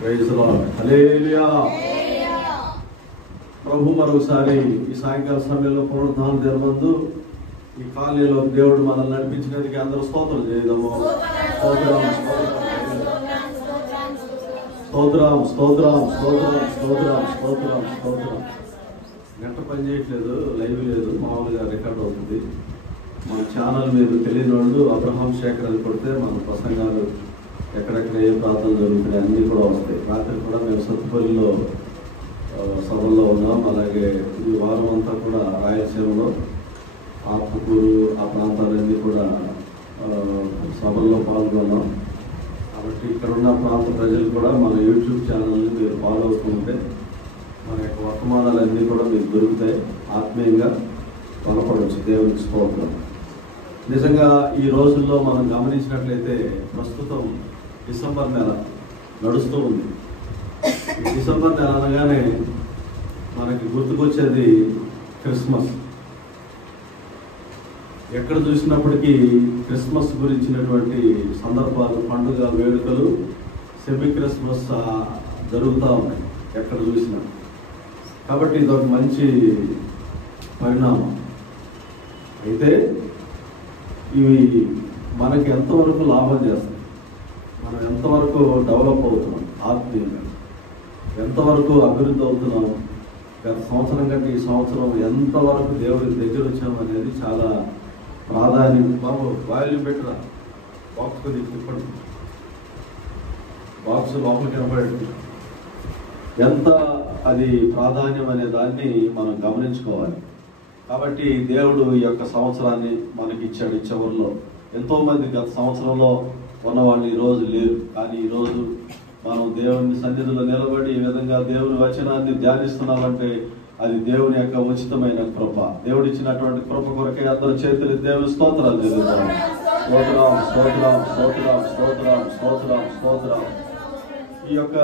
Praise the Lord. Hallelujah. ప్రభు మరొకసారి ఈ సాయంకాల సమయంలో పునరుద్ధాన దినమందు ఈ కాలనీలో దేవుడు మనల్ని నడిపించినందుకు అందరూ స్తోత్రం చేయదము. స్తోత్రం స్తోత్రం స్తోత్రం స్తోత్రం స్తోత్రం స్తోత్రం స్తోత్రం. గంట పని చేయట్లేదు, లైవ్ లేదు, మామూలుగా రికార్డ్ అవుతుంది. మన ఛానల్ మీరు తెలియని వాళ్ళు అబ్రహాం శేఖర్ అని కొడితే మన ప్రసంగాలు ఎక్కడెక్కడ ఏ ప్రాంతాలు జరుగుతున్నాయి అన్నీ కూడా వస్తాయి. రాత్రి కూడా మేము సత్తుపల్లిలో సభల్లో ఉన్నాం. అలాగే ఈ వారం అంతా కూడా రాయలసీమలో ఆత్మకూరు ఆ ప్రాంతాలన్నీ కూడా సభల్లో పాల్గొన్నాం. కాబట్టి ఇక్కడ ఉన్న ప్రాంత ప్రజలు కూడా మన యూట్యూబ్ ఛానల్ని మీరు ఫాలో అవుతుంటే మన యొక్క వర్తమానాలన్నీ కూడా మీకు దొరుకుతాయి. ఆత్మీయంగా బలపడవచ్చు. దేవునికి స్తోత్రం. నిజంగా ఈ రోజుల్లో మనం గమనించినట్లయితే ప్రస్తుతం డిసెంబర్ నెల నడుస్తూ ఉంది. ఈ డిసెంబర్ నెల అనగానే మనకి గుర్తుకొచ్చేది క్రిస్మస్. ఎక్కడ చూసినప్పటికీ క్రిస్మస్ గురించినటువంటి సందర్భాలు, పండుగ వేడుకలు, సెమీ క్రిస్మస్ జరుగుతూ ఉన్నాయి ఎక్కడ చూసినా. కాబట్టి ఇదొక మంచి పరిణామం. అయితే ఇవి మనకి ఎంతవరకు లాభం చేస్తాయి, మనం ఎంతవరకు డెవలప్ అవుతున్నాం, ఆత్మీయంగా ఎంతవరకు అభివృద్ధి అవుతున్నాం, గత సంవత్సరం కంటే ఈ సంవత్సరం ఎంతవరకు దేవుడికి దగ్గర వచ్చాం అనేది చాలా ప్రాధాన్యం. బాబు వాల్యూమ్ పెట్టరా, బాక్స్ కొద్దిగా తిప్పండి, బాక్స్ లోపలికి కనపడండి. ఎంత అది ప్రాధాన్యం అనే దాన్ని మనం గమనించుకోవాలి. కాబట్టి దేవుడు ఈ యొక్క సంవత్సరాన్ని మనకి ఇచ్చాడు. ఈ చివరిలో ఎంతోమంది గత సంవత్సరంలో ఉన్నవాళ్ళు ఈరోజు లేరు. కానీ ఈరోజు మనం దేవుని సన్నిధిలో నిలబడి ఈ విధంగా దేవుని వచనాన్ని ధ్యానిస్తున్నామంటే అది దేవుని యొక్క ఉచితమైన కృప. దేవుడు ఇచ్చినటువంటి కృప కొరకే అందరూ చేతులు దేవుని స్తోత్రాలు జరుగుతాం. స్తోత్రం స్తోత్రం స్తోత్రం స్తోత్రం స్తోత్రం స్తోత్రం. ఈ యొక్క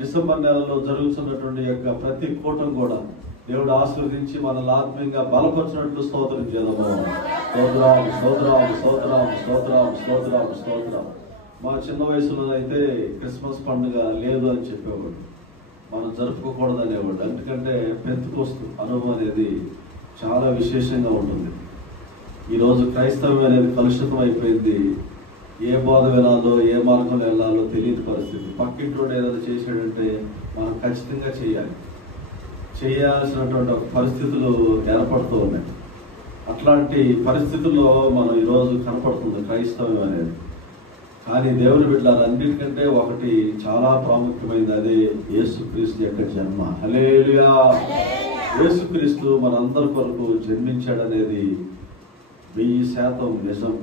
డిసెంబర్ నెలలో జరుగుతున్నటువంటి యొక్క ప్రతి కూటం కూడా దేవుడు ఆశీర్వదించి మనల్ని ఆత్మీయంగా బలపరిచినట్లు స్తోత్రం చేద్దాము. స్తోత్రం స్తోత్రం స్తోత్రం స్తోత్రం స్తోత్రం స్తోత్రం. మా చిన్న వయసులో అయితే క్రిస్మస్ పండుగ లేదు అని చెప్పేవాడు, మనం జరుపుకోకూడదు అనేవాడు. ఎందుకంటే పెంతెకోస్తు అనుభవం అనేది చాలా విశేషంగా ఉంటుంది. ఈరోజు క్రైస్తవం అనేది కలుషితం అయిపోయింది. ఏ బోధ వినాలో, ఏ మార్గంలో వెళ్ళాలో తెలియని పరిస్థితి. పక్కింటోడు ఏదైనా చేశాడంటే మనం ఖచ్చితంగా చేయాల్సినటువంటి పరిస్థితులు ఏర్పడుతూ ఉన్నాయి. అట్లాంటి పరిస్థితుల్లో మనం ఈరోజు కనపడుతుంది క్రైస్తవం అనేది. కానీ దేవుని బిడ్డలారా, అన్నిటికంటే ఒకటి చాలా ప్రాముఖ్యమైనది, అదే యేసుక్రీస్తు యొక్క జన్మ. హల్లెలూయా. యేసుక్రీస్తు మనందరి కొరకు జన్మించాడనేది 1000% నిజం.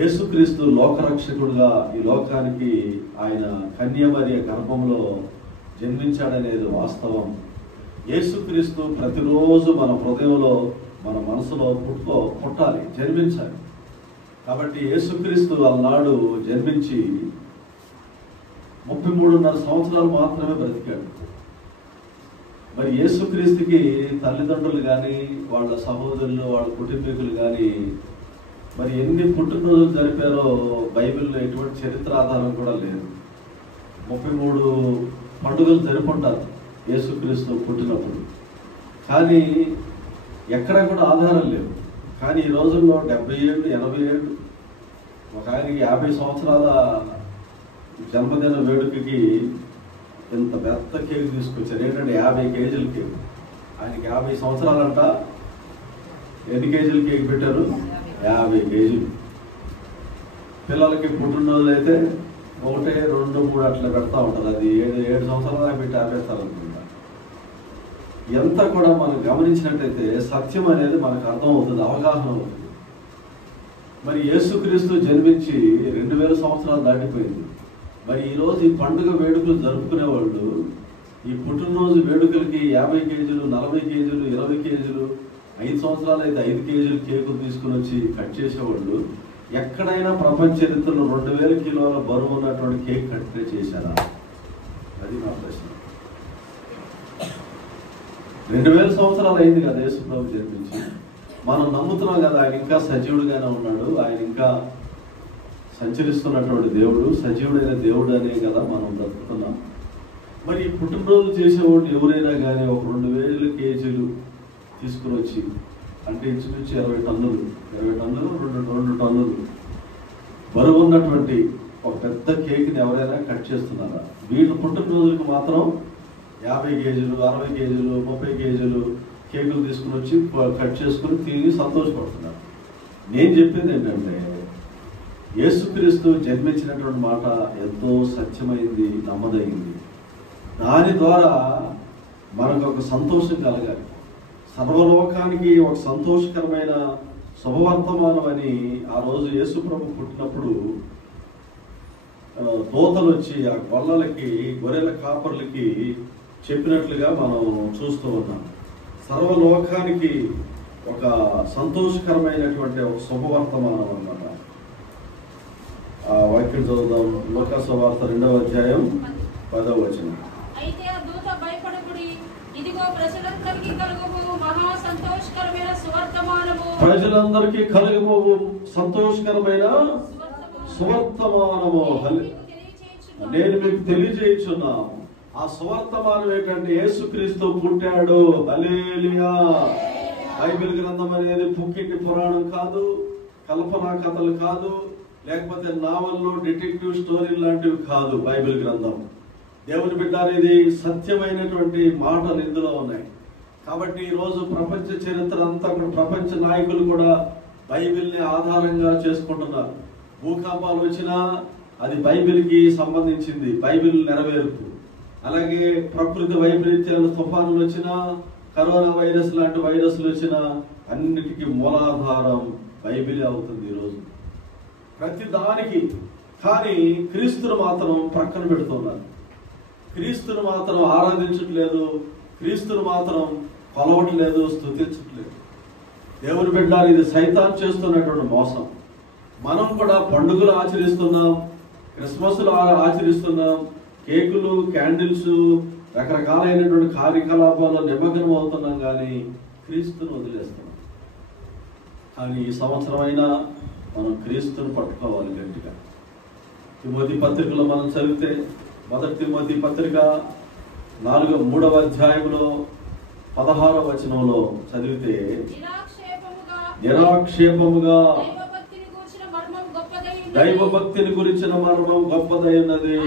యేసుక్రీస్తు లోకరక్షకుడుగా ఈ లోకానికి ఆయన కన్యమరియ గర్భంలో జన్మించాడనేది వాస్తవం. యేసుక్రీస్తు ప్రతిరోజు మన హృదయంలో, మన మనసులో పుట్టాలి, జన్మించాలి. కాబట్టి యేసుక్రీస్తు ఆనాడు జన్మించి 33.5 సంవత్సరాలు మాత్రమే బ్రతికాడు. మరి యేసుక్రీస్తుకి తల్లిదండ్రులు కానీ, వాళ్ళ సహోదరులు, వాళ్ళ కుటుంబీకులు కానీ మరి ఎన్ని పుట్టినరోజులు జరిపారో బైబిల్లో ఎటువంటి చరిత్ర ఆధారం కూడా లేదు. 33 పండుగలు జరుపుకుంటారు యేసుక్రీస్తు పుట్టినప్పుడు, కానీ ఎక్కడ కూడా ఆధారం లేదు. కానీ ఈ రోజుల్లో 70 ఏళ్ళు, 80 ఏళ్ళు, ఒక ఆయనకి 50 సంవత్సరాల జన్మదిన వేడుకకి ఇంత పెద్ద కేక్ తీసుకొచ్చారు. ఏంటంటే 50 కేజీల కేక్. ఆయనకి 50 సంవత్సరాలంట. ఎన్ని కేజీల కేక్ పెట్టారు? 50 కేజీలు. పిల్లలకి పుట్టినరోజులు అయితే 1, 2, 3 అట్లా పెడతా ఉంటారు. అది 7 సంవత్సరాల దాకా పెట్టి ఆపేస్తారు అనుకుంటా. ఎంత కూడా మనం గమనించినట్టయితే సత్యం అనేది మనకు అర్థం అవుతుంది, అవగాహన అవుతుంది. మరి యేసుక్రీస్తు జన్మించి 2000 సంవత్సరాలు దాటిపోయింది. మరి ఈరోజు ఈ పండుగ వేడుకలు జరుపుకునే వాళ్ళు ఈ పుట్టినరోజు వేడుకలకి 50 కేజీలు, 40 కేజీలు, 20 కేజీలు, 5 సంవత్సరాలు అయితే 5 కేజీలు కేకులు తీసుకుని వచ్చి కట్ చేసేవాళ్ళు ఎక్కడైనా ప్రపంచ చరిత్రలో 2000 కిలోల బరువు ఉన్నటువంటి కేక్ కట్ చేశారా? అది నా ప్రశ్న. 2000 సంవత్సరాలు అయింది కదా యేసు ప్రభు జన్మించి. మనం నమ్ముతున్నాం కదా ఆయన ఇంకా సజీవుడుగానే ఉన్నాడు, ఆయన ఇంకా సంచరిస్తున్నటువంటి దేవుడు, సజీవుడైన దేవుడు అనే కదా మనం బ్రతుకుతున్నాం. మరి పుట్టినరోజు చేసేవాడు ఎవరైనా కానీ ఒక 2000 కేజీలు తీసుకుని వచ్చి, అంటే ఇంచుమించు 20 టన్నులు 2 టన్నులు బరువు ఉన్నటువంటి ఒక పెద్ద కేక్ని ఎవరైనా కట్ చేస్తున్నారా? వీళ్ళు పుట్టినరోజులకు మాత్రం 50 కేజీలు 60 కేజీలు 30 కేజీలు కేకులు తీసుకుని వచ్చి కట్ చేసుకుని తిరిగి సంతోషపడుతున్నారు. నేను చెప్పేది ఏంటంటే, యేసుక్రీస్తు జన్మించినటువంటి మాట ఎంతో సత్యమైంది, నమ్మదగింది. దాని ద్వారా మనకు ఒక సంతోషం కలగాలి. సర్వలోకానికి ఒక సంతోషకరమైన శుభవర్తమానం అని ఆ రోజు యేసు ప్రభు పుట్టినప్పుడు దూతలు వచ్చి ఆ గొర్రెల కాపర్లకి చెప్పినట్లుగా మనం చూస్తూ ఉన్నాం. సర్వలోకానికి ఒక సంతోషకరమైనటువంటి ఒక శుభవర్తమానం అన్నమాట. ఆ వాక్యం చదువుదాం. లూకా సువార్త 2వ అధ్యాయం 10వ వచనం. అయితే ఆ దూత భయపడకుడి, ఇదిగో ప్రజలందరికీ కలుగబోవు మహా సంతోషకరమైన సువర్తమానము, ప్రజలందరికీ కలుగబోవు సంతోషకరమైన సువర్తమానము నేను మీకు తెలియజేయుచున్నాను. ఆ సువర్తమానం ఏంటంటే, యేసుక్రీస్తు పుట్టాడు. హల్లెలూయా. బైబిల్ గ్రంథం అనేది పుక్కింటి పురాణం కాదు, కల్పనా కథలు కాదు, లేకపోతే నావల్లో డిటెక్టివ్ స్టోరీ లాంటివి కాదు. బైబిల్ గ్రంథం దేవుని బిడ్డ అనేది సత్యమైనటువంటి మాటలు ఇందులో ఉన్నాయి. కాబట్టి ఈరోజు ప్రపంచ చరిత్ర అంతా కూడా ప్రపంచ నాయకులు కూడా బైబిల్ని ఆధారంగా చేసుకుంటున్నారు. భూకంపాలు వచ్చినా అది బైబిల్కి సంబంధించింది, బైబిల్ నెరవేర్పు. అలాగే ప్రకృతి వైపరీత్యాలు, తుఫానులు వచ్చినా, కరోనా వైరస్ లాంటి వైరస్లు వచ్చినా అన్నిటికీ మూలాధారం బైబిలే అవుతుంది ఈరోజు ప్రతి దానికి. కానీ క్రీస్తును మాత్రం ప్రక్కన పెడుతున్నారు. క్రీస్తును మాత్రం ఆరాధించట్లేదు, క్రీస్తును మాత్రం కొలవట్లేదు, స్తుతించట్లేదు. దేవుని బిడ్డ, ఇది సైతాన్ చేస్తున్నటువంటి మోసం. మనం కూడా పండుగలు ఆచరిస్తున్నాం, క్రిస్మస్లు ఆచరిస్తున్నాం, కేకులు, క్యాండిల్స్, రకరకాలైనటువంటి కార్యకలాపాల్లో నిమగ్నం అవుతున్నాం, కానీ క్రీస్తును వదిలేస్తున్నాం. కానీ ఈ సంవత్సరం అయినా మనం క్రీస్తును పట్టుకోవాలి గట్టిగా. తిమోతి పత్రికలో మనం చదివితే, 1 తిమోతి పత్రిక 3వ అధ్యాయంలో 16వ వచనంలో చదివితే, నిరాక్షేపముగా దైవభక్తిని గురించిన మర్మం గొప్పదై ఉన్నది.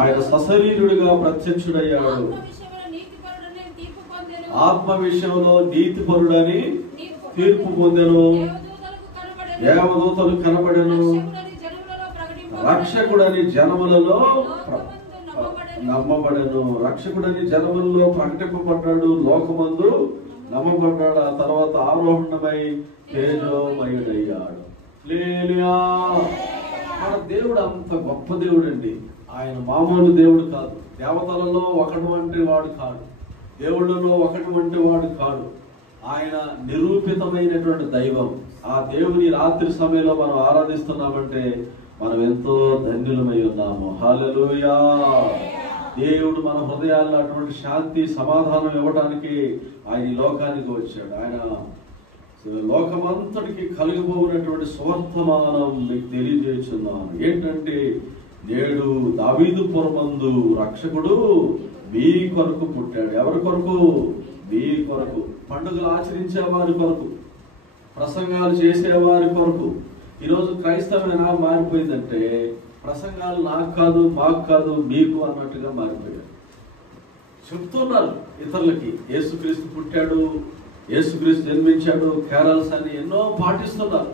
ఆయన సశరీరుడిగా ప్రత్యక్షుడయ్యాడు. ఆత్మ విషయంలో నీతిపరుడని తీర్పు పొందెను. దేవదూతలు కనబడెను. రక్షకుడని జనములలో నమ్మబడెను. రక్షకుడని జనములలో ప్రకటింపబడ్డాడు, లోకమందు నమ్మబడ్డాడు. ఆ తర్వాత ఆరోహణమై తేజోమయుడయ్యాడు. హల్లెలూయా. మన దేవుడు అంత గొప్ప దేవుడు అండి. ఆయన మామూలు దేవుడు కాదు. దేవతలలో ఒకటి వంటి వాడు కాడు, దేవుళ్ళలో ఒకటి వంటి వాడు కాడు. ఆయన నిరూపితమైనటువంటి దైవం. ఆ దేవుని రాత్రి సమయంలో మనం ఆరాధిస్తున్నామంటే మనం ఎంతో ధన్యులమై ఉన్నాము. హల్లెలూయా. దేవుడు మన హృదయాల్లో అటువంటి శాంతి, సమాధానం ఇవ్వడానికి ఆయన ఈ లోకానికి వచ్చాడు. ఆయన లోకమంతటికి కలిగిపోయినటువంటి సువర్తమానం మీకు తెలియజేస్తున్నాను. ఏంటంటే, నేడు దావీదు పురమందు రక్షకుడు మీ కొరకు పుట్టాడు. ఎవరి కొరకు? మీ కొరకు. పండుగలు ఆచరించే వారి కొరకు, ప్రసంగాలు చేసేవారి కొరకు. ఈరోజు క్రైస్తవం ఎలా మారిపోయిందంటే, ప్రసంగాలు నాకు కాదు, మాకు కాదు, మీకు అన్నట్టుగా మారిపోయాడు. చెప్తున్నారు ఇతరులకి, యేసుక్రీస్తు పుట్టాడు, యేసుక్రీస్తు జన్మించాడు, కేరళస్ అని ఎన్నో పాటిస్తున్నారు.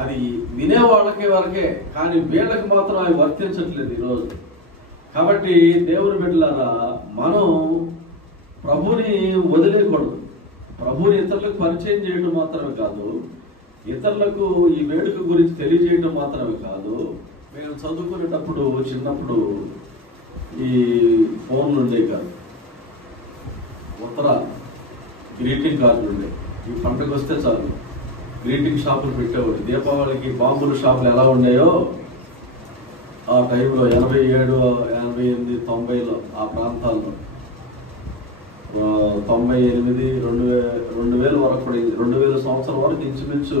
అది వినే వాళ్ళకి వరకే, కానీ వీళ్ళకి మాత్రం అవి వర్తించట్లేదు ఈరోజు. కాబట్టి దేవుని బిడ్డలారా, మనం ప్రభుని వదిలేయకూడదు. ప్రభుని ఇతరులకు పరిచయం చేయడం మాత్రమే కాదు, ఇతరులకు ఈ వేడుక గురించి తెలియజేయడం మాత్రమే కాదు. మేము చదువుకునేటప్పుడు చిన్నప్పుడు ఈ ఫోన్లు ఉండే కాదు, ఉత్తరాలు, గ్రీటింగ్ కార్డులు ఉండే. ఈ పండుగ వస్తే చాలు గ్రీటింగ్ షాపులు పెట్టేవాడు. దీపావళికి బాంబుల షాపులు ఎలా ఉన్నాయో ఆ టైంలో 87, 88, 90లో ఆ ప్రాంతాల్లో 98, 2000 వరకు కూడా, 2000 సంవత్సరం వరకు ఇంచుమించు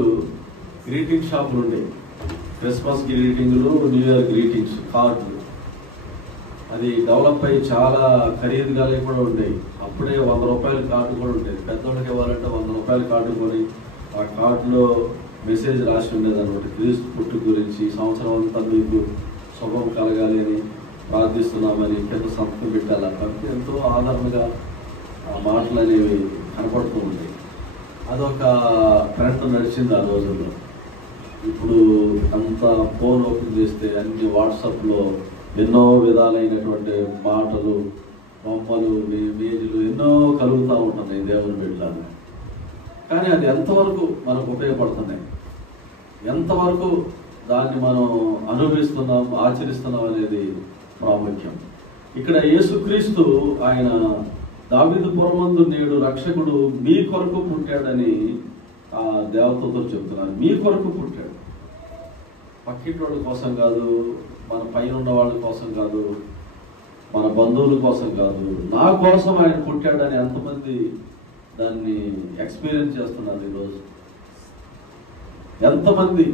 గ్రీటింగ్ షాపులు ఉండేవి. క్రిస్మస్ గ్రీటింగ్లు, న్యూ ఇయర్ గ్రీటింగ్స్ కార్డులు. అది డెవలప్ అయ్యి చాలా ఖరీదుగా కూడా ఉండేవి. అప్పుడే 100 రూపాయల కార్డు కూడా ఉండేది. పెద్దోళ్ళకి ఇవ్వాలంటే 100 రూపాయల కార్డు కొని ఆ కార్డులో మెసేజ్ రాసి ఉండేది అనమాట. క్రీస్తు పుట్టు గురించి, సంవత్సరం అంతా మీకు శుభం కలగాలి అని ప్రార్థిస్తున్నామని కింద సంతకం పెట్టాలి. కాబట్టి ఎంతో ఆదరణగా ఆ మాటలు అనేవి కనపడుతూ ఉంటాయి. అదొక ట్రెండ్ నడిచింది ఆ రోజుల్లో. ఇప్పుడు అంతా ఫోన్ ఓపెన్ చేస్తే అన్ని వాట్సాప్లో ఎన్నో విధాలైనటువంటి మాటలు, బొమ్మలు, ఇమేజ్లు ఎన్నో కలుగుతూ ఉంటున్నాయి దేవుని బిడ్డలని. కానీ అది ఎంతవరకు మనకు ఉపయోగపడుతున్నాయి, ఎంతవరకు దాన్ని మనం అనుభవిస్తున్నాం, ఆచరిస్తున్నాం అనేది ప్రాముఖ్యం. ఇక్కడ యేసుక్రీస్తు ఆయన దావీదు పురమందు నేడు రక్షకుడు మీ కొరకు పుట్టాడని ఆ దేవతతో చెప్తున్నారు. మీ కొరకు పుట్టాడు, పక్కింటి వాళ్ళ కోసం కాదు, మన పైన ఉన్న వాళ్ళ కోసం కాదు, మన బంధువుల కోసం కాదు, నా కోసం ఆయన పుట్టాడని ఎంతమంది దాన్ని ఎక్స్పీరియన్స్ చేస్తున్నారు ఈరోజు. ఎంతమంది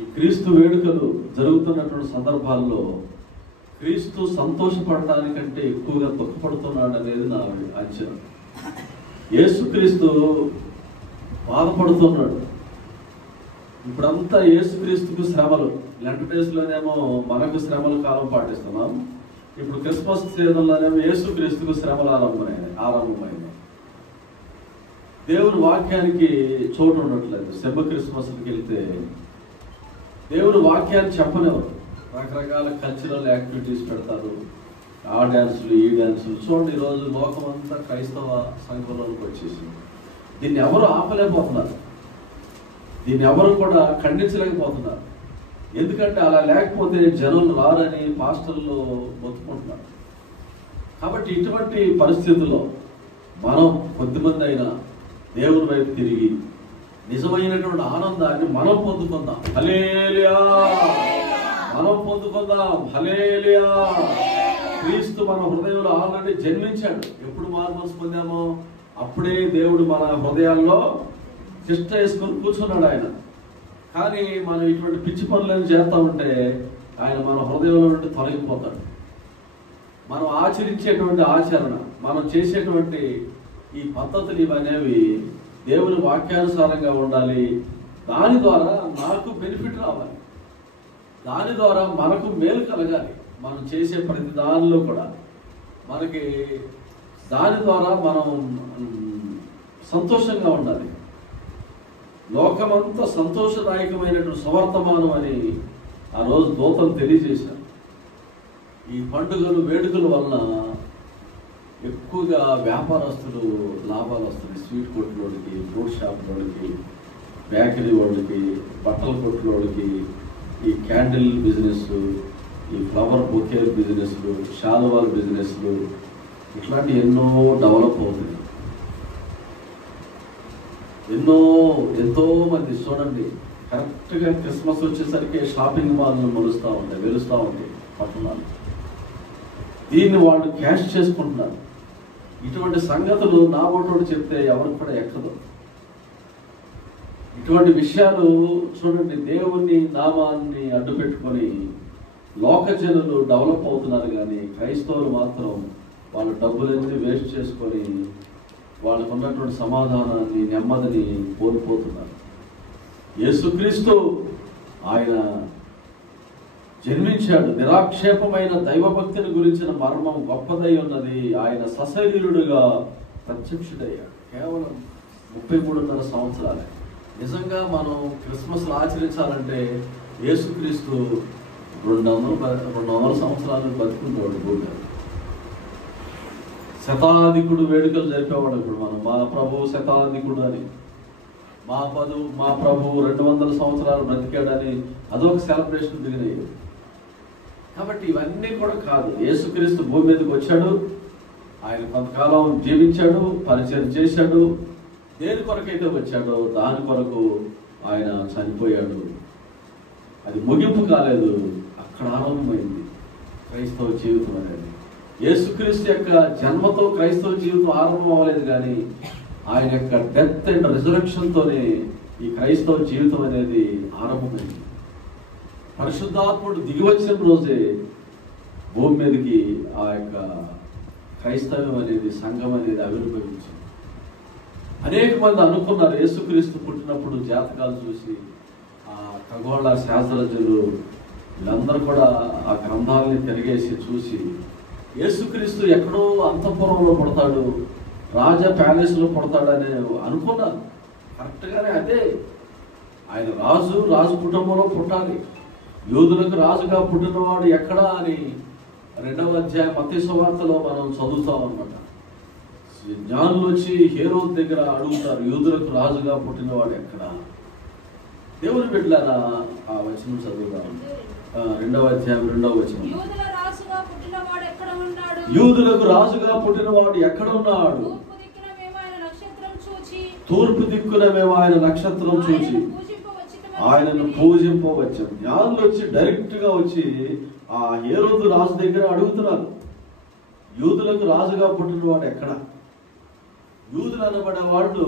ఈ క్రీస్తు వేడుకలు జరుగుతున్నటువంటి సందర్భాల్లో క్రీస్తు సంతోషపడడానికంటే ఎక్కువగా దుఃఖపడుతున్నాడు అనేది నా అంచనా. యేసుక్రీస్తు బాధపడుతున్నాడు. ఇప్పుడంతా యేసుక్రీస్తుకు శ్రమలు. లెంట్ డేస్లోనేమో మనకు శ్రమల కాలం పాటిస్తున్నాం. ఇప్పుడు క్రిస్మస్ సీజన్లోనేమో యేసుక్రీస్తుకు శ్రమలు ఆరంభమైనాయి. దేవుని వాక్యానికి చోటు ఉండట్లేదు. సెబ్బ క్రిస్మస్కి వెళ్తే దేవుని వాక్యాన్ని చెప్పనివ్వరు. రకరకాల కల్చరల్ యాక్టివిటీస్ పెడతారు, ఆ డ్యాన్సులు, ఈ డ్యాన్సులు. చూడండి, ఈరోజు లోకం అంతా క్రైస్తవ సంఘంలోకి వచ్చేసింది. దీన్ని ఎవరు ఆపలేకపోతున్నారు, దీన్ని ఎవరు కూడా ఖండించలేకపోతున్నారు. ఎందుకంటే అలా లేకపోతే జనం రారని పాస్టర్లు మొత్తుకుంటున్నారు. కాబట్టి ఇటువంటి పరిస్థితుల్లో మనం కొద్దిమంది అయినా దేవుని వైపు తిరిగి నిజమైనటువంటి ఆనందాన్ని మనం పొందుకుందాం. హల్లెలూయా, మనం పొందుకుందాం. హల్లెలూయా. క్రీస్తు మన హృదయంలో ఆల్రెడీ జన్మించాడు. ఎప్పుడు మారుమనసు పొందామో అప్పుడే దేవుడు మన హృదయాల్లో తిష్ట వేసుకొని కూర్చున్నాడు ఆయన. కానీ మనం ఇటువంటి పిచ్చి పనులను చేస్తూ ఉంటే ఆయన మన హృదయంలో నుండి తొలగిపోతాడు. మనం ఆచరించేటువంటి ఆచరణ, మనం చేసేటువంటి ఈ పద్ధతులు ఇవనేవి దేవుని వాక్యానుసారంగా ఉండాలి. దాని ద్వారా నాకు బెనిఫిట్ రావాలి, దాని ద్వారా మనకు మేలు కలగాలి. మనం చేసే ప్రతి దానిలో కూడా మనకి దాని ద్వారా మనం సంతోషంగా ఉండాలి. లోకమంతా సంతోషదాయకమైనటువంటి సువర్తమానం అని ఆ రోజు దూతలు తెలియజేశారు. ఈ పండుగలు, వేడుకల వలన ఎక్కువగా వ్యాపారస్తులు లాభాలు వస్తున్నాయి. స్వీట్ కొట్టులోడికి, ఫ్రూట్ షాప్ వాళ్ళకి, బేకరీ వాళ్ళకి, బట్టల కొట్టులోడికి, ఈ క్యాండిల్ బిజినెస్, ఈ ఫ్లవర్ బొకే బిజినెస్లు, శాలువాల బిజినెస్లు, ఇట్లాంటి ఎన్నో డెవలప్ అవుతాయి. ఎంతో మంది చూడండి, కరెక్ట్గా క్రిస్మస్ వచ్చేసరికి షాపింగ్ మాల్లు వెలుస్తూ ఉంటాయి పట్టణాలు. దీన్ని వాళ్ళు క్యాష్ చేసుకుంటున్నారు. ఇటువంటి సంగతులు నా ఓటోడు చెప్తే ఎవరికి కూడా ఎక్కదు. ఇటువంటి విషయాలు చూడండి, దేవుని నామాన్ని అడ్డు పెట్టుకొని లోక జనులు డెవలప్ అవుతున్నారు. కానీ క్రైస్తవులు మాత్రం వాళ్ళ డబ్బులన్నీ వేస్ట్ చేసుకొని వాళ్ళకు ఉన్నటువంటి సమాధానాన్ని, నెమ్మదిని కోల్పోతున్నారు. యేసుక్రీస్తు ఆయన జన్మించాడు. నిరాక్షేపమైన దైవభక్తిని గురించిన మర్మం గొప్పదై ఉన్నది. ఆయన సశరీరుడుగా ప్రత్యక్షుడయ్యాడు. కేవలం 33.5 సంవత్సరాలే. నిజంగా మనం క్రిస్మస్లు ఆచరించాలంటే యేసుక్రీస్తు 200 సంవత్సరాలు బతుకుంటాడు భూమి. శతాధికుడు వేడుకలు జరిపేవాడు. ఇప్పుడు మనం మా ప్రభువు శతాధికుడు అని, మా ప్రభు 200 సంవత్సరాలు బ్రతికాడని అదొక సెలబ్రేషన్ దిగినాయి. కాబట్టి ఇవన్నీ కూడా కాదు. యేసుక్రీస్తు భూమి మీదకి వచ్చాడు, ఆయన కొంతకాలం జీవించాడు, పరిచయం చేశాడు. దేని కొరకైతే వచ్చాడో దాని కొరకు ఆయన చనిపోయాడు. అది ముగింపు కాలేదు, అక్కడ ఆరంభమైంది క్రైస్తవ జీవితం అనేది. యేసుక్రీస్తు యొక్క జన్మతో క్రైస్తవ జీవితం ఆరంభం అవ్వలేదు, కానీ ఆయన యొక్క డెత్ అండ్ రిజరెక్షన్తోనే ఈ క్రైస్తవ జీవితం అనేది ఆరంభమైంది. పరిశుద్ధాత్ముడు దిగి వచ్చిన రోజే భూమి మీదకి ఆ యొక్క క్రైస్తవం అనేది, సంఘం అనేది ఆవిర్భవించింది. అనేక మంది అనుకున్నారు యేసుక్రీస్తు పుట్టినప్పుడు జాతకాలు చూసి, ఆ ఖగోళ శాస్త్రజ్ఞులు వీళ్ళందరూ కూడా ఆ గ్రంథాలని తిరిగేసి చూసి యేసుక్రీస్తు ఎక్కడో అంతఃపురంలో పుడతాడు, రాజా ప్యాలెస్లో పుడతాడని అనుకున్నారు. కరెక్ట్గానే అదే, ఆయన రాజు కుటుంబంలో పుట్టాలి, యూదులకు రాజుగా పుట్టినవాడు ఎక్కడా అని 2వ అధ్యాయం మత్తయి సువార్తలో మనం చదువుతాం అన్నమాట. జ్ఞానులు వచ్చి హేరోదు దగ్గర అడుగుతారు, యూదులకు రాజుగా పుట్టినవాడు ఎక్కడా? దేవుని బిడ్డలారా, ఆ వచనం చదువుతాం. 2వ అధ్యాయం 2వ వచనం. యూదులకు రాజుగా పుట్టినవాడు ఎక్కడ ఉన్నాడు? తూర్పు దిక్కున మేము ఆయన నక్షత్రం చూచి ఆయనను పూజింపవచ్చాం. జ్ఞానులు వచ్చి డైరెక్ట్ గా వచ్చి ఆ హేరోదు రాజు దగ్గర అడుగుతున్నారు, యూదులకు రాజుగా పుట్టినవాడు ఎక్కడ? యూదులు అనబడే వాళ్ళు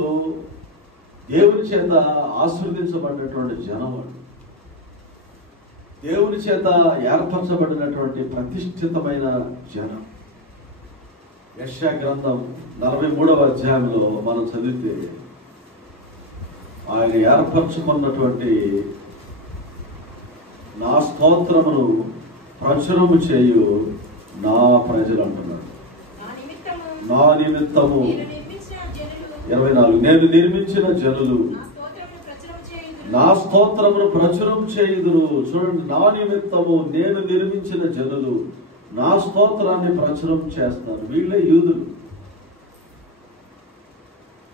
దేవుని చేత ఆశీర్వదించబడినటువంటి జనం, వాళ్ళు దేవుని చేత ఏర్పరచబడినటువంటి ప్రతిష్ఠితమైన జనం. యెషయా గ్రంథం 43వ అధ్యాయంలో మనం చదివితే ఆయన ఏర్పరచుకున్నటువంటి నా స్తోత్రమును ప్రచురము చేయు నా ప్రజలు అంటున్నాడు. నా నిమిత్తము 24 నేను నిర్మించిన జనులు నా స్తోత్రమును ప్రచురం చేయుదురు. చూడండి, నా నిమిత్తము నేను నిర్మించిన జనులు నా స్తోత్రాన్ని ప్రచురం చేస్తారు. వీళ్ళే యూదులు.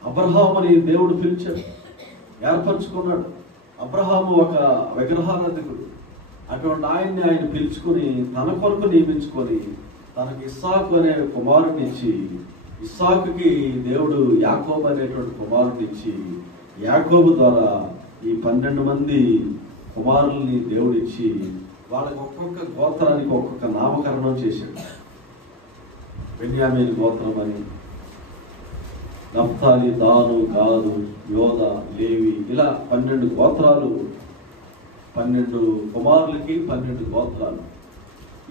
అబ్రహాముని దేవుడు పిలిచాడు, ఏర్పరచుకున్నాడు. అబ్రహాము ఒక విగ్రహారాధకుడు. అటువంటి ఆయన పిలుచుకుని తన కొరకు నియమించుకొని తనకి ఇస్సాకు అనే కుమారుని ఇచ్చి, ఇస్సాకుకి దేవుడు యాకోబు అనేటువంటి కుమారుని ఇచ్చి, యాకోబు ద్వారా ఈ 12 మంది కుమారుల్ని దేవుడిచ్చి వాళ్ళకి ఒక్కొక్క గోత్రానికి ఒక్కొక్క నామకరణం చేశాడు. బెన్యామీను గోత్రం అని, నఫ్తాలి, దాను, గాదు, యోద, లేవి, ఇలా 12 గోత్రాలు, 12 కుమారులకి 12 గోత్రాలు.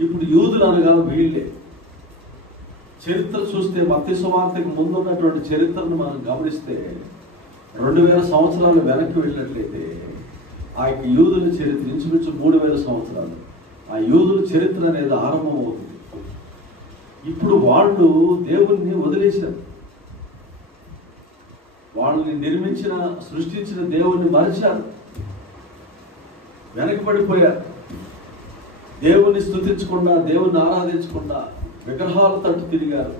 ఇప్పుడు యూదులు అనగా వీళ్ళే. చరిత్ర చూస్తే మత్తయి సువార్తకి ముందు ఉన్నటువంటి చరిత్రను మనం గమనిస్తే 2000 సంవత్సరాలు వెనక్కి వెళ్ళినట్లయితే ఆ యొక్క యూదుల చరిత్ర ఇంచుమించు 3000 సంవత్సరాలు. ఆ యూదుల చరిత్ర అనేది ఆరంభం అవుతుంది. ఇప్పుడు వాళ్ళు దేవుణ్ణి వదిలేశారు. వాళ్ళని నిర్మించిన, సృష్టించిన దేవుణ్ణి మరిచారు, వెనకబడిపోయారు. దేవుణ్ణి స్తుతించకుండా, దేవుణ్ణి ఆరాధించకుండా విగ్రహాల తట్టు తిరిగారు.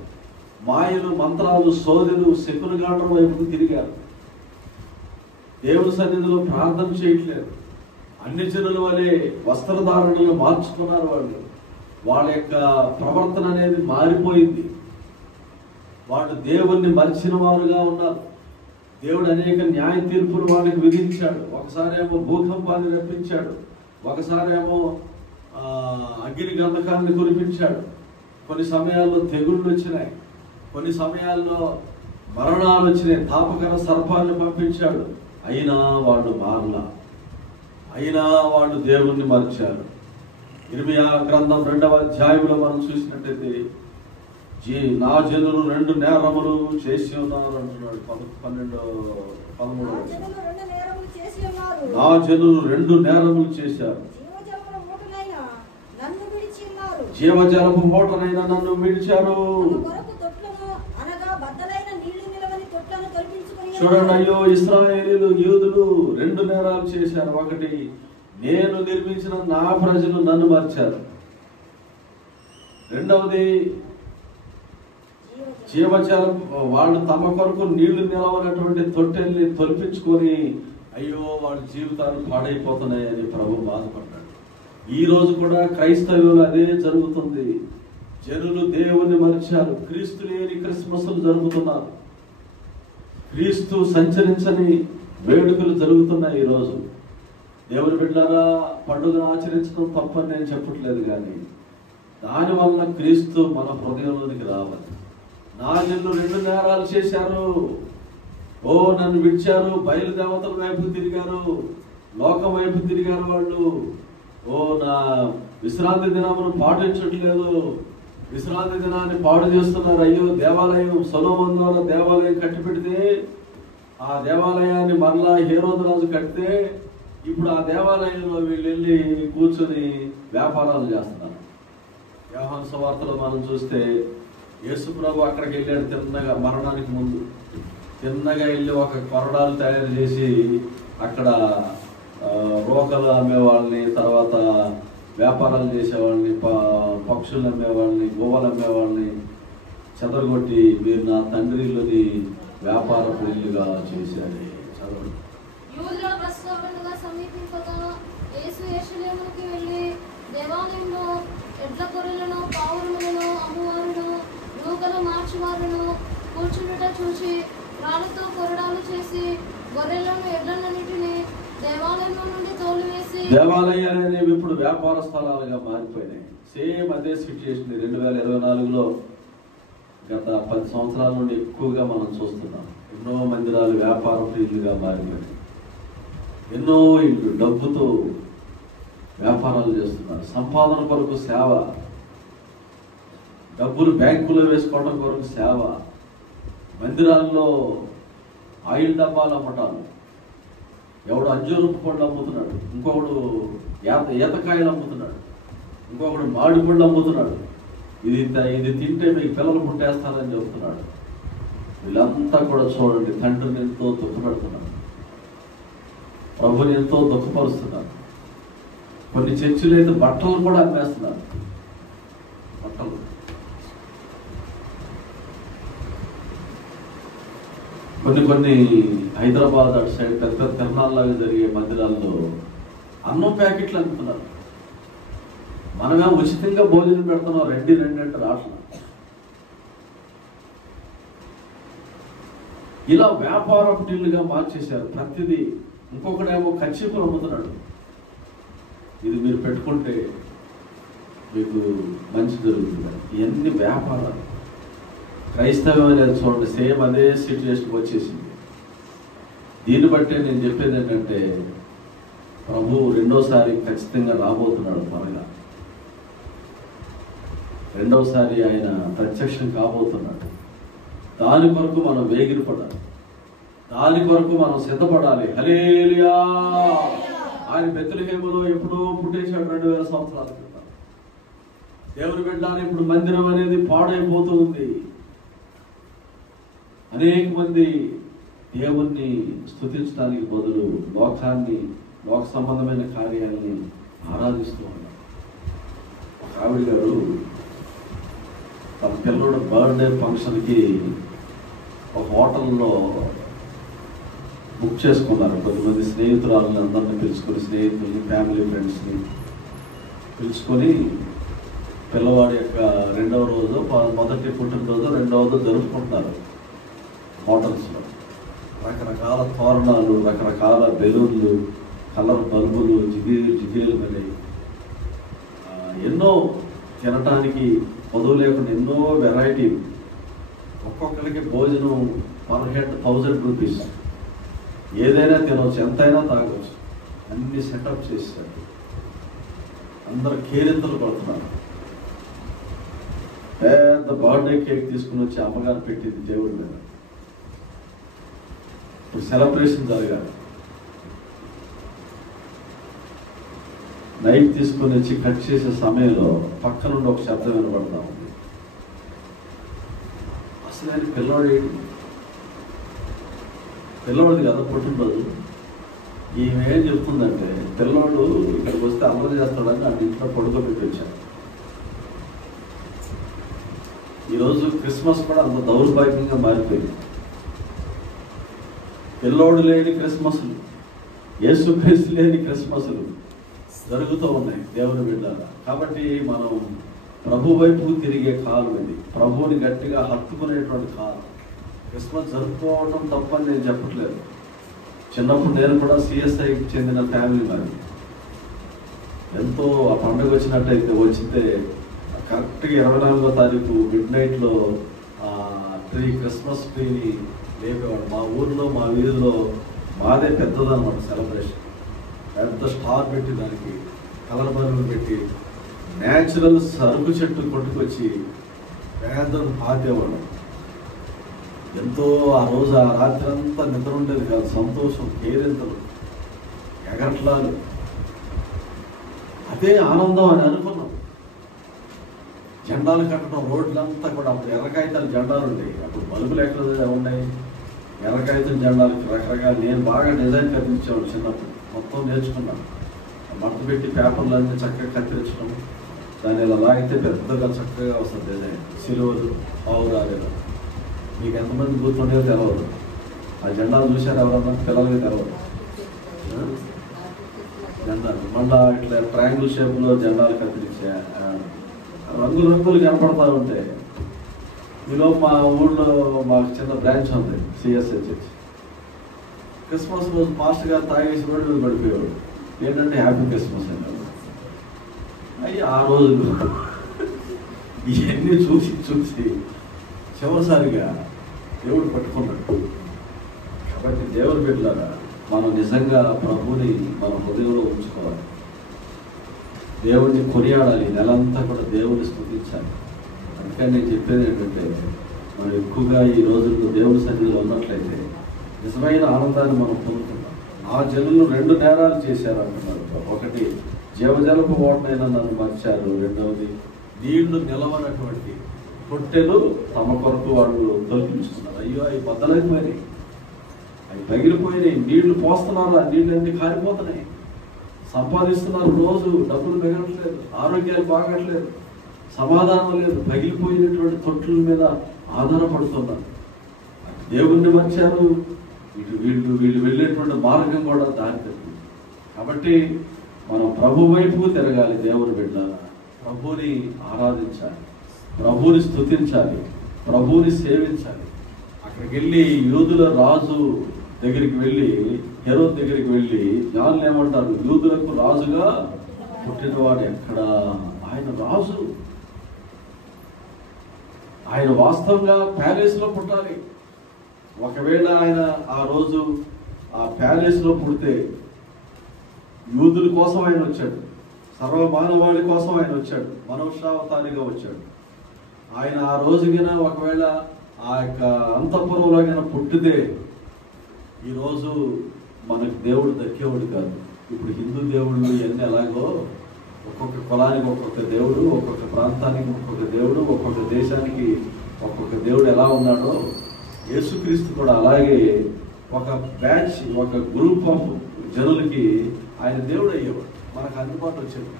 మాయలు, మంత్రాలు, సోదెలు, శకునగాండ్రం వైపుకు తిరిగారు. దేవుని సన్నిధిలో ప్రార్థన చేయట్లేదు. అన్ని జనుల వలె వస్త్రధారణలు మార్చుకున్నారు. వాళ్ళ యొక్క ప్రవర్తన అనేది మారిపోయింది. వాళ్ళు దేవుణ్ణి మరిచిన వారుగా ఉన్నారు. దేవుడు అనేక న్యాయ తీర్పులు వాళ్ళకి విధించాడు. ఒకసారి ఏమో భూకంపాన్ని రప్పించాడు, ఒకసారి ఏమో అగ్ని గంధకాన్ని కురిపించాడు. కొన్ని సమయాల్లో తెగుళ్ళు వచ్చినాయి, కొన్ని సమయాల్లో మరణాలు వచ్చినాయి. తాపకర సర్పాన్ని పంపించాడు. అయినా వాళ్ళు మారలా, అయినా వాళ్ళు దేవుణ్ణి మర్చారు. ఇర్మియా గ్రంథం 2వ అధ్యాయంలో మనం చూసినట్టయితే నా జనులు 2 నేరములు చేసి ఉన్నారు అంటున్నాడు. 13 నా జనులు 2 నేరములు చేశారు. జీవజలపు మూటనైనా నన్ను విడిచారు. చూడండి, అయ్యో ఇశ్రాయేలీయులు, యూదులు 2 నేరాలు చేశారు. ఒకటి, నేను నిర్మించిన నా ప్రజలు నన్ను మర్చారు. రెండవది, జీవజలం, వాళ్ళు తమ కొరకు నీళ్లు నిలవనటువంటి తొట్టెల్ని తొలిపించుకొని అయ్యో వాళ్ళ జీవితాలు పాడైపోతున్నాయని ప్రభు బాధపడ్డాడు. ఈ రోజు కూడా క్రైస్తవులు అదే జరుగుతుంది. జనులు దేవుణ్ణి మరిచారు. క్రీస్తు లేని క్రిస్మస్లు జరుగుతున్నారు. క్రీస్తు సంచరించని వేడుకలు జరుగుతున్నాయి ఈరోజు. దేవుని బిడ్డలారా, పండుగను ఆచరించడం తప్పని నేను చెప్పట్లేదు, కానీ దానివల్ల క్రీస్తు మన హృదయంలోనికి రావాలి. నా జనులు 2 నేరాలు చేశారు. నన్ను విడిచారు, బయలుదేవతల వైపు తిరిగారు, లోకం వైపు తిరిగారు. వాళ్ళు ఓ నా విశ్రాంతి దినమును పాటించట్లేదు, విశ్రాంతి దినాన్ని పాడు చేస్తున్నారు. అయ్యో దేవాలయం సొలొమోను ద్వారా దేవాలయం కట్టి పెడితే ఆ దేవాలయాన్ని మరలా హేరోదు రాజు కడితే ఇప్పుడు ఆ దేవాలయంలో వీళ్ళు వెళ్ళి కూర్చొని వ్యాపారాలు చేస్తున్నారు. యోహాను సువార్తలో మనం చూస్తే యేసు ప్రభు అక్కడికి వెళ్ళాడు తిన్నగా, మరణానికి ముందు తిన్నగా వెళ్ళి ఒక కొరడాలు తయారు చేసి అక్కడ రోకలు అమ్మేవాళ్ళని, తర్వాత వ్యాపారాలు చేసేవాళ్ళని, పక్షులు అమ్మేవాళ్ళని, గోవలు అమ్మేవాళ్ళని చెదరగొట్టి మీరు నా తండ్రి ఇల్లుని వ్యాపారపు ఇల్లుగా చేశాడు. చదవండి. యూదుల పస్కా పండుగ సమీపింపగా యేసు యెరూషలేమునకు వెళ్ళి దేవాలయంలో ఎడ్ల గొర్రెలను, పావురములను అమ్మువారును, నూకలు మార్చువారును కూర్చుండుట చూసి రాళ్ళతో కొరడాలు చేసి గొర్రెలను ఎడ్లన్నిటిని దేవాలయంలో నుండి తోలివేసి. దేవాలయాలు అనేవి ఇప్పుడు వ్యాపార స్థలాలుగా మారిపోయినాయి. సేమ్ అదే సిచ్యుయేషన్ 2024లో గత 10 సంవత్సరాల నుండి ఎక్కువగా మనం చూస్తున్నాం. ఎన్నో మందిరాలు వ్యాపార ఇల్లుగా మారిపోయినాయి. ఎన్నో ఇళ్ళు డబ్బుతో వ్యాపారాలు చేస్తున్నారు. సంపాదన కొరకు సేవ, డబ్బులు బ్యాంకులో వేసుకోవడం కొరకు సేవ, మందిరాల్లో ఆయిల్ డబ్బాలు అమ్మటాలు, ఎవడు అంజూరపు పళ్ళు అమ్ముతున్నాడు, ఇంకొకడు ఈతకాయలు అమ్ముతున్నాడు, ఇంకొకడు మామిడి పళ్ళు అమ్ముతున్నాడు. ఇది తింటే మీకు పిల్లలు పుట్టేస్తానని చెబుతున్నాడు. వీళ్ళంతా కూడా చూడండి, తండ్రిని ఎంతో దుఃఖపెడుతున్నారు, ప్రభుని ఎంతో దుఃఖపరుస్తున్నారు. కొన్ని చర్చిలు అయితే బట్టలు కూడా అమ్మేస్తున్నారు. బట్టలు కొన్ని హైదరాబాద్ అటు సైడ్ పెద్ద పెద్ద తిరణాల్లాగా జరిగే మందిరాల్లో అన్నం ప్యాకెట్లు అమ్ముతున్నారు. మనమే ఉచితంగా భోజనం పెడుతున్నాం, రండి అంటే రావట్లేదు. ఇలా వ్యాపారపు టిల్లుగా మార్చేశారు ప్రతిదీ. ఇంకొకడేమో కర్చీపులు అమ్ముతున్నాడు, ఇది మీరు పెట్టుకుంటే మీకు మంచి జరుగుతుంది. ఇవన్నీ వ్యాపారాలు. క్రైస్తవం అనేది చూడండి, సేమ్ అదే సిచ్యువేషన్కి వచ్చేసింది. దీన్ని బట్టే నేను చెప్పేది ఏంటంటే ప్రభు రెండోసారి ఖచ్చితంగా రాబోతున్నాడు. త్వరగా రెండోసారి ఆయన ప్రత్యక్షం కాబోతున్నాడు. దాని కొరకు మనం వేగిరపడాలి, దాని కొరకు మనం సిద్ధపడాలి. హల్లెలూయా. ఆయన బెత్లెహేములో ఎప్పుడో పుట్టేశాడు 2000 సంవత్సరాల క్రితం. దేవుని బిడ్డలారా, ఇప్పుడు మందిరం అనేది పాడైపోతూ ఉంది. అనేక మంది దేవుణ్ణి స్తుతించడానికి బదులు లోక సంబంధమైన కార్యాలని ఆరాధిస్తూ ఉన్నారు. ఒక ఆవిడ గారు తన పిల్లల బర్త్డే ఫంక్షన్కి ఒక హోటల్లో బుక్ చేసుకున్నారు. కొంతమంది స్నేహితురాలని అందరిని పిలుచుకొని, స్నేహితుల్ని, ఫ్యామిలీ ఫ్రెండ్స్ని పిలుచుకొని పిల్లవాడి యొక్క రెండవ రోజు, మొదటి పుట్టినరోజు, రెండవది జరుపుకుంటున్నారు. హోటల్స్లో రకరకాల తోరణాలు, రకరకాల బెలూన్లు, కలర్ బల్బులు, జిగేలు మరి ఎన్నో తినటానికి పొదువు లేకుండా ఎన్నో వెరైటీ. ఒక్కొక్కరికి భోజనం పర్ హెడ్ 1000 రూపీస్. ఏదైనా తినవచ్చు, ఎంతైనా తాగవచ్చు. అన్ని సెటప్ చేశారు. అందరు కేరింతలు పడుతున్నారు. పెద్ద బర్త్డే కేక్ తీసుకుని వచ్చి అమ్మగారు పెట్టింది దేవుడి మీద. ఇప్పుడు సెలబ్రేషన్ జరగాలి. నైట్ తీసుకుని వచ్చి కట్ చేసే సమయంలో పక్క నుండి ఒక శబ్దం వినబడతా ఉంది. అసలు ఆయన పిల్లవాడిది కదా పుట్టినరోజు. ఈమె ఏం చెప్తుందంటే, పిల్లవాడు ఇక్కడికి వస్తే అమలు చేస్తాడని అటు ఇంట్లో పడుకోబెట్టి వచ్చాను. ఈరోజు క్రిస్మస్ కూడా అంత దౌర్భాగ్యంగా మారిపోయింది. పిల్లోడు లేని క్రిస్మస్లు, యేసుక్రీస్తు లేని క్రిస్మస్లు జరుగుతూ ఉన్నాయి దేవుని బిడ్డలారా. కాబట్టి మనం ప్రభు వైపు తిరిగే కాలం ఇది. ప్రభువుని గట్టిగా హత్తుకునేటువంటి కాలం. క్రిస్మస్ జరుపుకోవడం తప్పని నేను చెప్పట్లేదు. చిన్నప్పుడు నేను కూడా సిఎస్ఐకి చెందిన ఫ్యామిలీ మరి. ఎంతో ఆ పండుగ వచ్చితే కరెక్ట్గా 24వ తారీఖు మిడ్నైట్లో క్రిస్మస్ ట్రీని లేపేవాడు. మా ఊర్లో, మా వీధిలో మాదే పెద్దదన్నమాట సెలబ్రేషన్. పెద్ద స్టార్ పెట్టి దానికి కలర్ బల్బులు పెట్టి న్యాచురల్ సరుకు చెట్టు కొట్టుకొచ్చి పేద పాతేవాడు. ఎంతో ఆ రోజు ఆ రాత్రి అంతా నిద్ర ఉండేది కాదు, సంతోషం, కేరింతలు, ఎగరట్లాలు, అదే ఆనందం అని అనుకున్నాం. జెండాలు కట్టడం, రోడ్లంతా కూడా అప్పుడు ఎర్రకాగితాలు జెండాలు ఉండేవి, అప్పుడు బల్బులు ఎక్కడ ఉన్నాయి, ఎర్రకాగితం జెండాలకి రకరకాల. నేను బాగా డిజైన్ కత్తిరించేవాడు చిన్నప్పుడు, మొత్తం నేర్చుకున్నాను. మడత పెట్టి పేపర్లన్నీ చక్కగా కత్తిరించడం, దాన్ని ఇలా లాగితే పెద్దగా చక్కగా వస్తుంది డిజైన్. సిలువలు, పావురాలు, మీకు ఎంతమంది గుర్తుండేదో తెలవదు. ఆ జెండాలు చూశారు ఎవరన్నా? పిల్లలకి తెలవదు జెండాలు. మళ్ళా ఇట్లా ట్రయాంగిల్ షేప్లో జెండాలు కత్తిరించే రంగులు రంగులు కనపడతా ఉంటాయి. ఈలో మా ఊళ్ళో మాకు చిన్న బ్రాంచ్ ఉంది, సిఎస్హెచ్. క్రిస్మస్ రోజు మాస్టర్ గారు తాగేసి రోడ్డు మీద పడిపోయాడు. ఏంటంటే హ్యాపీ క్రిస్మస్ అని. అయ్యి ఆ రోజులు ఇవన్నీ చూసి చూసి చివరిసారిగా దేవుడు పట్టుకున్నాడు. కాబట్టి దేవుని బిడ్డలారా, మనం నిజంగా ప్రభువుని మన హృదయంలో ఉంచుకోవాలి, దేవుడిని కొనియాడాలి, నెలంతా కూడా దేవుడిని స్తుతించాలి. అందుకని నేను చెప్పేది ఏంటంటే, మనం ఎక్కువగా ఈ రోజుల్లో దేవుని సన్నిధిలో ఉన్నట్లయితే నిజమైన ఆనందాన్ని మనం పొందుతున్నాం. ఆ జనులు 2 నేరాలు చేశారు అంటున్నారు. ఒకటి, జీవజలపు ఓటనైనా నన్ను మర్చారు. రెండవది, నీళ్లు నిలవనటువంటి పొట్టెలు తమ కొరకు వాళ్ళు తొలగించుకున్నారు. అయ్యో, అవి బద్దలైపోయినాయి, అవి పగిలిపోయినాయి. నీళ్లు పోస్తున్నారు, ఆ నీళ్ళన్నీ కారిపోతున్నాయి. సంపాదిస్తున్నారు, రోజు డబ్బులు మిగలట్లేదు, ఆరోగ్యాలు బాగట్లేదు, సమాధానం లేదు, పగిలిపోయినటువంటి తొట్టుల మీద ఆధారపడుతున్నారు. దేవుణ్ణి మర్చారు, వీళ్ళు వెళ్ళేటువంటి మార్గం కూడా దారి తప్పింది. కాబట్టి మనం ప్రభు వైపు తిరగాలి. దేవుని బిడ్డలారా, ప్రభువుని ఆరాధించాలి, ప్రభువుని స్తుతించాలి, ప్రభువుని సేవించాలి. అక్కడికి వెళ్ళి యూదుల రాజు దగ్గరికి వెళ్ళి, హెరోదు దగ్గరికి వెళ్ళి, జ్ఞానులు ఏమంటారు? యూదులకు రాజుగా పుట్టినవాడు ఎక్కడ? ఆయన రాజు, ఆయన వాస్తవంగా ప్యాలెస్లో పుట్టాలి. ఒకవేళ ఆయన ఆ రోజు ఆ ప్యాలెస్లో పుడితే, యూదుల కోసం ఆయన వచ్చాడు, సర్వమానవాళి కోసం ఆయన వచ్చాడు, మనుష్యావతారిగా వచ్చాడు. ఆయన ఆ రోజుగిన ఒకవేళ ఆ యొక్క అంతఃపురంలో పుట్టితే ఈరోజు మనకు దేవుడు దక్కేవాడు కాదు. ఇప్పుడు హిందూ దేవుళ్ళు ఇవన్నీ ఎలాగో, ఒక్కొక్క కులానికి ఒక్కొక్క దేవుడు, ఒక్కొక్క ప్రాంతానికి ఒక్కొక్క దేవుడు, ఒక్కొక్క దేశానికి ఒక్కొక్క దేవుడు ఎలా ఉన్నాడో, యేసుక్రీస్తు కూడా అలాగే ఒక బ్యాచ్, ఒక గ్రూప్ ఆఫ్ జనులకి ఆయన దేవుడు అయ్యేవాడు, మనకు అందుబాటు వచ్చేది.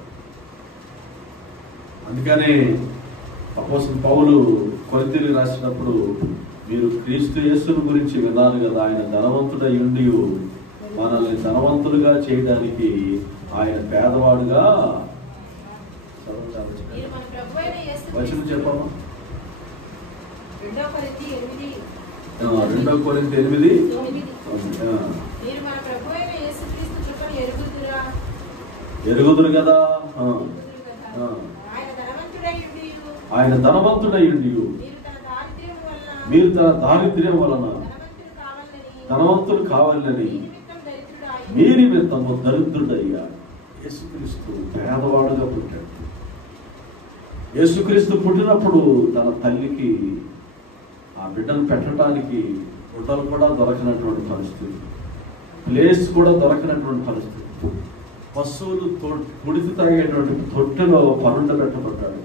అందుకనే అపోస్తలుడు పౌలు కొరింథీయులకు రాసినప్పుడు, మీరు క్రీస్తు యేసుని గురించి విన్నారు కదా, ఆయన ధనవంతుడై ఉండి మనల్ని ధనవంతులుగా చేయడానికి ఆయన పేదవాడుగా. వచనం చెప్పమ్మా. 2 కొరింథీ 8. ఎరుగుదురు కదా, ఆయన ధనవంతుడై ఉండి మీరు తన దారిద్ర్యం వలన ధనవంతులు కావాలని మీ నిమిత్తము దరిద్రుడయ్యా. యేసుక్రీస్తు పేదవాడుగా పుట్టాడు. యేసుక్రీస్తు పుట్టినప్పుడు తన తల్లికి ఆ బిడ్డను పెట్టడానికి గుడ్డలు కూడా దొరకనటువంటి పరిస్థితి, ప్లేస్ కూడా దొరకనటువంటి పరిస్థితి. పశువులు కుడితి తాగేటువంటి తొట్టెలో పరుండబెట్టబడ్డాడు.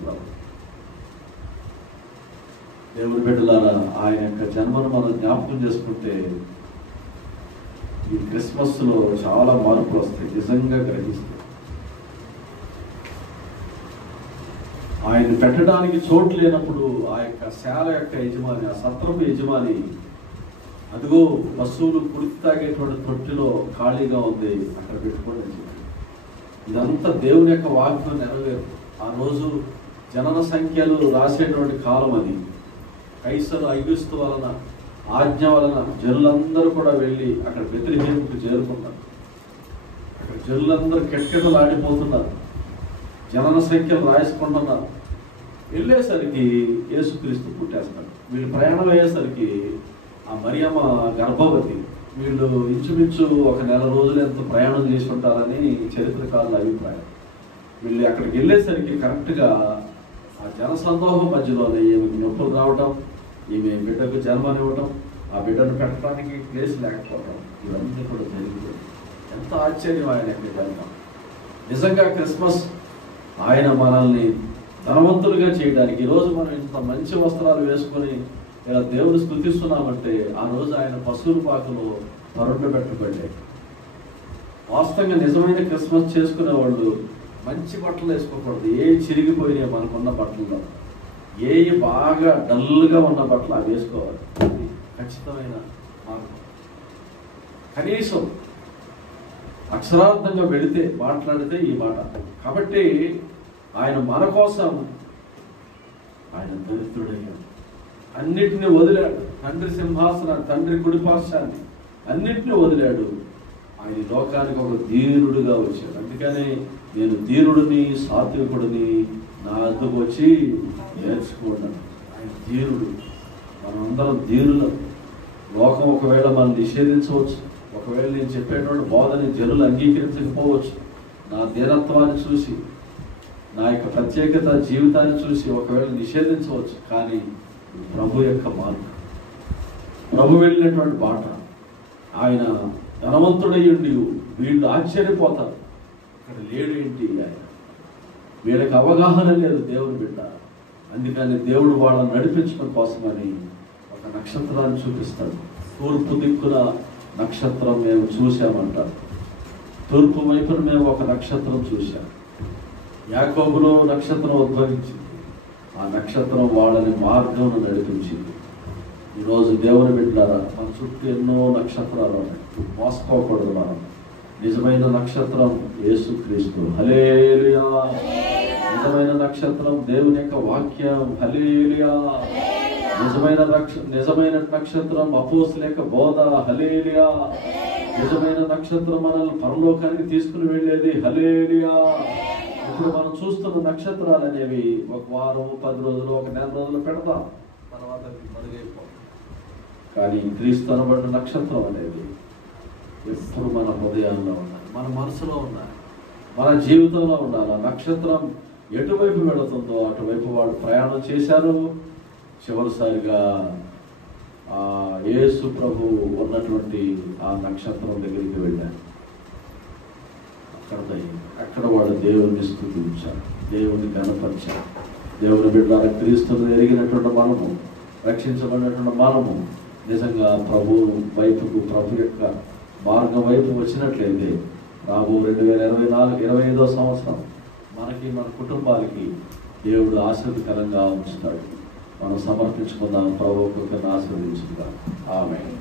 దేవుని బిడ్డలారా, ఆయన యొక్క జన్మను మనం జ్ఞాపకం చేసుకుంటే ఈ క్రిస్మస్ లో చాలా మార్పులు వస్తాయి. నిజంగా గ్రహిస్తాయి. ఆయన పెట్టడానికి చోటు లేనప్పుడు ఆ యొక్క శాల యొక్క యజమాని, ఆ సత్రపు యజమాని, అదిగో పశువులు కుడితి తాగేటువంటి తొట్టిలో ఖాళీగా ఉంది, అక్కడ పెట్టుకోండి అని చెప్పాడు. ఇదంతా దేవుని యొక్క వాగ్దానం నెరవేరు. ఆ రోజు జనన సంఖ్యలు రాసేటువంటి కాలం అది. కైసరు ఐగుస్తు వలన ఆజ్ఞ వలన జనులందరూ కూడా వెళ్ళి అక్కడ బెత్లెహేముకు చేరుకున్నారు. అక్కడ జనులందరూ కిటకిటలాడిపోతున్నారు, జనన సంఖ్యలు రాసుకుంటున్నారు. వెళ్ళేసరికి యేసుక్రీస్తు పుట్టేస్తాడు. వీళ్ళు ప్రయాణం అయ్యేసరికి ఆ మరియమ్మ గర్భవతి. వీళ్ళు ఇంచుమించు 1 నెల రోజులు ఎంత ప్రయాణం చేసి ఉంటారని చరిత్రకారుల అభిప్రాయం. వీళ్ళు అక్కడికి వెళ్ళేసరికి కరెక్ట్గా ఆ జనసందోహం మధ్యలోనే ఈమెకు నొప్పులు రావటం, ఈమె బిడ్డకు జన్మనివ్వటం, ఆ బిడ్డను పెట్టడానికి ప్లేస్ లేకపోవటం, ఇవన్నీ కూడా జరిగింది. ఎంత ఆశ్చర్యం ఆయన యొక్క జన్మ. నిజంగా క్రిస్మస్ ఆయన మనల్ని ధనవంతులుగా చేయడానికి. ఈరోజు మనం ఇంత మంచి వస్త్రాలు వేసుకొని ఇలా దేవుని స్తుతిస్తున్నామంటే ఆ రోజు ఆయన పశువుల పాకలో పెట్టబడ్డాయి. వాస్తవంగా నిజమైన క్రిస్మస్ చేసుకునే వాళ్ళు మంచి బట్టలు వేసుకోకూడదు. ఏ చిరిగిపోయినాయి మనకున్న బట్టల్లో, ఏ బాగా డల్గా ఉన్న బట్టలు అవి వేసుకోవాలి. అది ఖచ్చితమైన మార్గం. కనీసం అక్షరార్థంగా వెళితే మాట్లాడితే ఈ మాట. కాబట్టి ఆయన మన కోసం ఆయన దరిద్రుడయ్యాడు, అన్నిటిని వదిలాడు. తండ్రి సింహాసనాన్ని, తండ్రి కుడిపార్శ్వాన్ని అన్నిటిని వదిలాడు. ఆయన లోకానికి ఒక దీనుడుగా వచ్చాడు. అందుకని నేను దీనుడిని, సాత్వికుడిని, నా వద్దకు వచ్చి నేర్చుకున్నాను. ఆయన దీనుడు, మనమందరం దీనులం. లోకం ఒకవేళ మనం నిషేధించవచ్చు, ఒకవేళ నేను చెప్పేటువంటి బోధని జనులు అంగీకరించకపోవచ్చు. నా దీనత్వాన్ని చూసి, నా యొక్క ప్రత్యేకత జీవితాన్ని చూసి ఒకవేళ నిషేధించవచ్చు. కానీ ప్రభు యొక్క మార్గం, ప్రభు వెళ్ళినటువంటి బాట. ఆయన ధనవంతుడయ్యుండి వీళ్ళు ఆశ్చర్యపోతారు, ఇక్కడ లేడేంటి ఆయన, వీళ్ళకి అవగాహన లేదు దేవుని బిడ్డ. అందుకని దేవుడు వాళ్ళని నడిపించడం కోసమని ఒక నక్షత్రాన్ని చూపిస్తాడు. తూర్పు దిక్కున నక్షత్రం మేము చూసామంటారు. తూర్పు వైపున మేము ఒక నక్షత్రం చూశాం. యాకోబులో నక్షత్రం ఉద్భవించింది. ఆ నక్షత్రం వాళ్ళని మార్గం నడిపించింది. ఈరోజు దేవుని బిడ్డలారా, మన చుట్టూ ఎన్నో నక్షత్రాలు ఉన్నాయి. మోసపోకూడదు మనం. నిజమైన నక్షత్రం యేసుక్రీస్తు. హల్లెలూయా. నిజమైన నక్షత్రం దేవుని యొక్క వాక్యం. హల్లెలూయా. నిజమైన నక్షత్రం అపోస్తలుల యొక్క బోధ. హల్లెలూయా. నిజమైన నక్షత్రం మనల్ని పరలోకానికి తీసుకుని వెళ్ళేది. హల్లెలూయా. ఇప్పుడు మనం చూస్తున్న నక్షత్రాలు అనేవి ఒక వారం, 10 రోజులు, ఒక నెల రోజులు పెడతాం, తర్వాత మరుగైపోతాం. కానీ క్రీస్తు అనబడిన నక్షత్రం అనేది ఎప్పుడు మన హృదయాల్లో ఉండాలి, మన మనసులో ఉండాలి, మన జీవితంలో ఉండాలి. ఆ నక్షత్రం ఎటువైపు వెళుతుందో అటువైపు వాడు ప్రయాణం చేశారు. చివరిసారిగా ఆ యేసు ప్రభు ఉన్నటువంటి ఆ నక్షత్రం దగ్గరికి వెళ్ళారు. అక్కడ వాడు దేవుని స్తుతించారు, దేవుని కనపరిచారు. దేవుని బిడ్డల క్రీస్తుని ఎరిగినటువంటి మనము, రక్షించబడినటువంటి మనము నిజంగా ప్రభు వైపుకు, ప్రభు యొక్క మార్గం వైపు వచ్చినట్లయితే రాబో 2025వ సంవత్సరం మనకి, మన కుటుంబాలకి దేవుడు ఆశీర్వదకరంగా ఉంచుతాడు. మనం సమర్పించుకుందాం. ప్రభు ఆశీర్వదించుకుందాం. ఆమేన్.